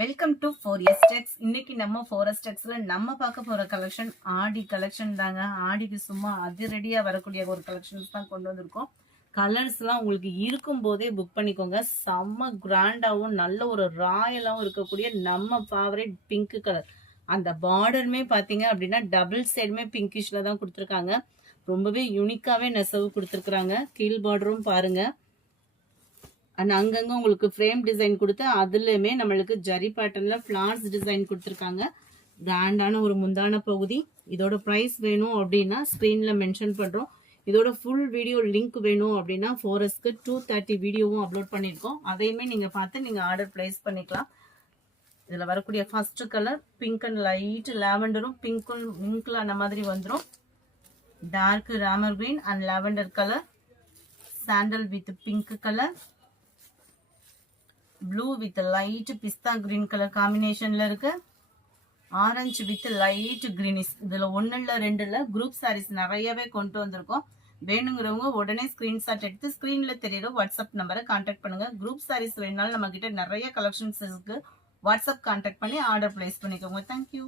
Welcome to 4S இன்னைக்கு நம்ம 4S நம்ம பார்க்க போற கலெக்ஷன் ஆடி கலெக்ஷன் தாங்க. ஆடிக்கு சும்மா அதிரடியா வரக்கூடிய ஒரு கலெக்ஷன்ஸ் தான் கொண்டு வந்திருக்கோம். கலர்ஸ் எல்லாம் உங்களுக்கு இருக்கும் போதே புக் பண்ணிக்கோங்க. செம்ம கிராண்டாவும் நல்ல ஒரு ராயலாவும் இருக்கக்கூடிய நம்ம ஃபேவரட் பிங்க் கலர். அந்த பார்டருமே பாத்தீங்க அப்படின்னா டபுள் சைடுமே பிங்கிஷ்ல தான் கொடுத்துருக்காங்க. ரொம்பவே யூனிக்காவே நெசவு கொடுத்துருக்காங்க. கீழ் பார்டரும் பாருங்க. அண்ட் அங்கங்க உங்களுக்கு ஃப்ரேம் டிசைன் கொடுத்து அதுலயுமே நம்மளுக்கு ஜரி பேட்டர்ன்ல ஃபிளார்ஸ் டிசைன் கொடுத்துருக்காங்க. கிராண்டான ஒரு முந்தான பகுதி. இதோட ப்ரைஸ் வேணும் அப்படின்னா ஸ்க்ரீன்ல மென்ஷன் பண்றோம். இதோட ஃபுல் வீடியோ லிங்க் வேணும் அப்படின்னா 4Sக்கு 230 வீடியோவும் அப்லோட் பண்ணியிருக்கோம். அதையுமே நீங்க பார்த்து நீங்க ஆர்டர் பிளேஸ் பண்ணிக்கலாம். இதுல வரக்கூடிய first colour pink and light லாவெண்டரும் பிங்க்ல அந்த மாதிரி வந்துடும். Dark Ramar green and lavender colour, sandal with pink colour, blue with light pista green colour காம்பினேஷன்ல இருக்கு. Orange with light greenish. இதுல ஒண்ணுல ரெண்டுல குரூப் சாரீஸ் நிறையவே கொண்டு வந்திருக்கோம். வேணுங்கிறவங்க உடனே ஸ்கிரீன்ஷாட் எடுத்து ஸ்கிரீன்ல தெரியற வாட்ஸ்அப் நம்பரை கான்டாக்ட் பண்ணுங்க. குரூப் சாரீஸ் வேணுனாலும் நம்ம கிட்ட நிறைய கலெக்ஷன்ஸ் இருக்கு. வாட்ஸ்அப் கான்டாக்ட் பண்ணி ஆர்டர் பிளேஸ் பண்ணிக்கோங்க. தேங்க்யூ.